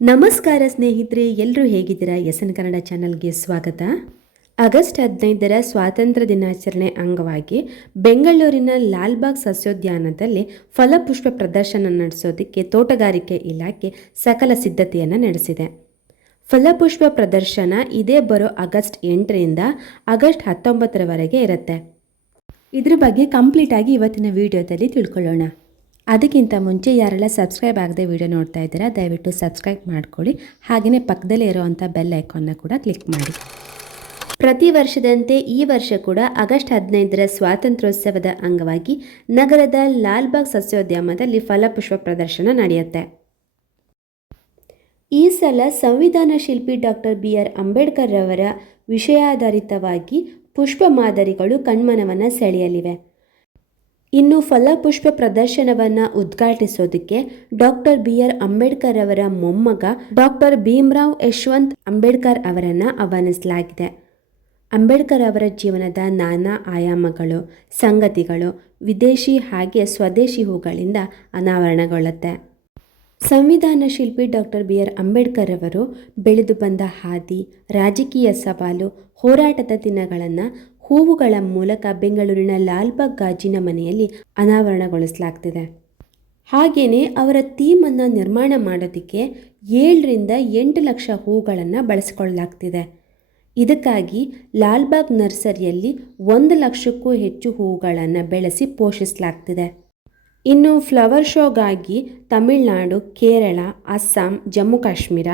ನಮಸ್ಕಾರ ಸ್ನೇಹಿತರೆ, ಎಲ್ಲರೂ ಹೇಗಿದ್ದೀರಾ? ಎನ್ ಕನ್ನಡ ಚಾನಲ್ಗೆ ಸ್ವಾಗತ. ಆಗಸ್ಟ್ 15ರ ಸ್ವಾತಂತ್ರ್ಯ ದಿನಾಚರಣೆ ಅಂಗವಾಗಿ ಬೆಂಗಳೂರಿನ ಲಾಲ್ಬಾಗ್ ಸಸ್ಯೋದ್ಯಾನದಲ್ಲಿ ಫಲಪುಷ್ಪ ಪ್ರದರ್ಶನ ನಡೆಸೋದಕ್ಕೆ ತೋಟಗಾರಿಕೆ ಇಲಾಖೆ ಸಕಲ ಸಿದ್ಧತೆಯನ್ನು ನಡೆಸಿದೆ. ಫಲಪುಷ್ಪ ಪ್ರದರ್ಶನ ಇದೇ ಬರೋ ಆಗಸ್ಟ್ 8ರಿಂದ ಆಗಸ್ಟ್ 19ರವರೆಗೆ ಇರುತ್ತೆ. ಇದ್ರ ಬಗ್ಗೆ ಕಂಪ್ಲೀಟಾಗಿ ಇವತ್ತಿನ ವಿಡಿಯೋದಲ್ಲಿ ತಿಳ್ಕೊಳ್ಳೋಣ. ಅದಕ್ಕಿಂತ ಮುಂಚೆ ಯಾರೆಲ್ಲ ಸಬ್ಸ್ಕ್ರೈಬ್ ಆಗದೆ ವಿಡಿಯೋ ನೋಡ್ತಾ ಇದ್ದೀರಾ, ದಯವಿಟ್ಟು ಸಬ್ಸ್ಕ್ರೈಬ್ ಮಾಡ್ಕೊಳ್ಳಿ. ಹಾಗೆಯೇ ಪಕ್ಕದಲ್ಲೇ ಇರೋವಂಥ ಬೆಲ್ ಐಕಾನ್ನ ಕೂಡ ಕ್ಲಿಕ್ ಮಾಡಿ. ಪ್ರತಿ ವರ್ಷದಂತೆ ಈ ವರ್ಷ ಕೂಡ ಆಗಸ್ಟ್ 15ರ ಸ್ವಾತಂತ್ರ್ಯೋತ್ಸವದ ಅಂಗವಾಗಿ ನಗರದ ಲಾಲ್ಬಾಗ್ ಸಸ್ಯೋದ್ಯಾನದಲ್ಲಿ ಫಲಪುಷ್ಪ ಪ್ರದರ್ಶನ ನಡೆಯುತ್ತೆ. ಈ ಸಲ ಸಂವಿಧಾನ ಶಿಲ್ಪಿ ಡಾಕ್ಟರ್ BR ಅಂಬೇಡ್ಕರ್ ರವರ ವಿಷಯಾಧಾರಿತವಾಗಿ ಪುಷ್ಪ ಮಾದರಿಗಳು ಕಣ್ಮನವನ್ನು ಸೆಳೆಯಲಿವೆ. ಇನ್ನು ಫಲಪುಷ್ಪ ಪ್ರದರ್ಶನವನ್ನು ಉದ್ಘಾಟಿಸೋದಕ್ಕೆ ಡಾಕ್ಟರ್ BR ಅಂಬೇಡ್ಕರ್ ಅವರ ಮೊಮ್ಮಗ ಡಾಕ್ಟರ್ ಭೀಮ್ರಾವ್ ಯಶವಂತ್ ಅಂಬೇಡ್ಕರ್ ಅವರನ್ನು ಆಹ್ವಾನಿಸಲಾಗಿದೆ. ಅಂಬೇಡ್ಕರ್ ಅವರ ಜೀವನದ ನಾನಾ ಆಯಾಮಗಳು, ಸಂಗತಿಗಳು ವಿದೇಶಿ ಹಾಗೆ ಸ್ವದೇಶಿ ಹೂಗಳಿಂದ ಅನಾವರಣಗೊಳ್ಳುತ್ತೆ. ಸಂವಿಧಾನ ಶಿಲ್ಪಿ ಡಾಕ್ಟರ್ BR ಅಂಬೇಡ್ಕರ್ ಅವರು ಬೆಳೆದು ಬಂದ ಹಾದಿ, ರಾಜಕೀಯ ಸವಾಲು, ಹೋರಾಟದ ದಿನಗಳನ್ನು ಹೂವುಗಳ ಮೂಲಕ ಬೆಂಗಳೂರಿನ ಲಾಲ್ಬಾಗ್ ಗಾಜಿನ ಮನೆಯಲ್ಲಿ ಅನಾವರಣಗೊಳಿಸಲಾಗ್ತಿದೆ. ಹಾಗೆಯೇ ಅವರ ಥೀಮನ್ನು ನಿರ್ಮಾಣ ಮಾಡೋದಕ್ಕೆ 7ರಿಂದ 8 ಲಕ್ಷ ಹೂಗಳನ್ನು ಬಳಸಿಕೊಳ್ಳಲಾಗ್ತಿದೆ. ಇದಕ್ಕಾಗಿ ಲಾಲ್ಬಾಗ್ ನರ್ಸರಿಯಲ್ಲಿ 1 ಲಕ್ಷಕ್ಕೂ ಹೆಚ್ಚು ಹೂಗಳನ್ನು ಬೆಳೆಸಿ ಪೋಷಿಸಲಾಗ್ತಿದೆ. ಇನ್ನು ಫ್ಲವರ್ ಶೋಗಾಗಿ Tamil Nadu, Kerala, Assam, Jammu Kashmir,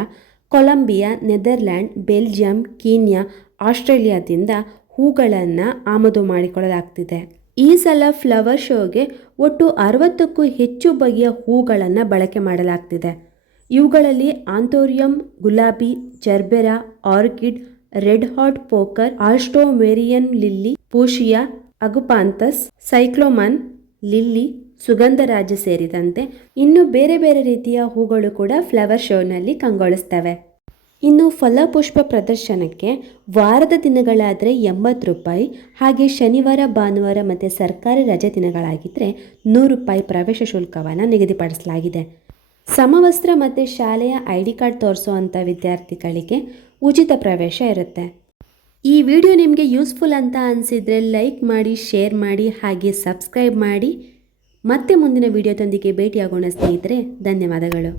Colombia, Netherland, Belgium, Kenya, ಆಸ್ಟ್ರೇಲಿಯಾದಿಂದ ಹೂಗಳನ್ನು ಆಮದು ಮಾಡಿಕೊಳ್ಳಲಾಗ್ತಿದೆ. ಈ ಸಲ ಫ್ಲವರ್ ಶೋಗೆ ಒಟ್ಟು 60ಕ್ಕೂ ಹೆಚ್ಚು ಬಗೆಯ ಹೂಗಳನ್ನು ಬಳಕೆ ಮಾಡಲಾಗ್ತಿದೆ. ಇವುಗಳಲ್ಲಿ ಆಂಥೋರಿಯಂ, ಗುಲಾಬಿ, gerbera, orchid, red hot poker, ಆಲ್ಸ್ಟೋಮೆರಿಯನ್ lily, fuchsia, agapanthus, cyclamen lily, ಸುಗಂಧರಾಜ ಸೇರಿದಂತೆ ಇನ್ನು ಬೇರೆ ಬೇರೆ ರೀತಿಯ ಹೂಗಳು ಕೂಡ ಫ್ಲವರ್ ಶೋನಲ್ಲಿ ಕಂಗೊಳಿಸ್ತವೆ. ಇನ್ನು ಫಲಪುಷ್ಪ ಪ್ರದರ್ಶನಕ್ಕೆ ವಾರದ ದಿನಗಳಾದರೆ 80 ರೂಪಾಯಿ, ಹಾಗೆ ಶನಿವಾರ, ಭಾನುವಾರ ಮತ್ತು ಸರ್ಕಾರಿ ರಜೆ ದಿನಗಳಾಗಿದ್ದರೆ 100 ರೂಪಾಯಿ ಪ್ರವೇಶ ಶುಲ್ಕವನ್ನು ನಿಗದಿಪಡಿಸಲಾಗಿದೆ. ಸಮವಸ್ತ್ರ ಮತ್ತು ಶಾಲೆಯ ID ಕಾರ್ಡ್ ತೋರಿಸುವಂಥ ವಿದ್ಯಾರ್ಥಿಗಳಿಗೆ ಉಚಿತ ಪ್ರವೇಶ ಇರುತ್ತೆ. ಈ ವಿಡಿಯೋ ನಿಮಗೆ ಯೂಸ್ಫುಲ್ ಅಂತ ಅನಿಸಿದರೆ ಲೈಕ್ ಮಾಡಿ, ಶೇರ್ ಮಾಡಿ, ಹಾಗೆ ಸಬ್ಸ್ಕ್ರೈಬ್ ಮಾಡಿ. ಮತ್ತೆ ಮುಂದಿನ ವಿಡಿಯೋದೊಂದಿಗೆ ಭೇಟಿಯಾಗೋಣ ಸ್ನೇಹಿತರೆ. ಧನ್ಯವಾದಗಳು.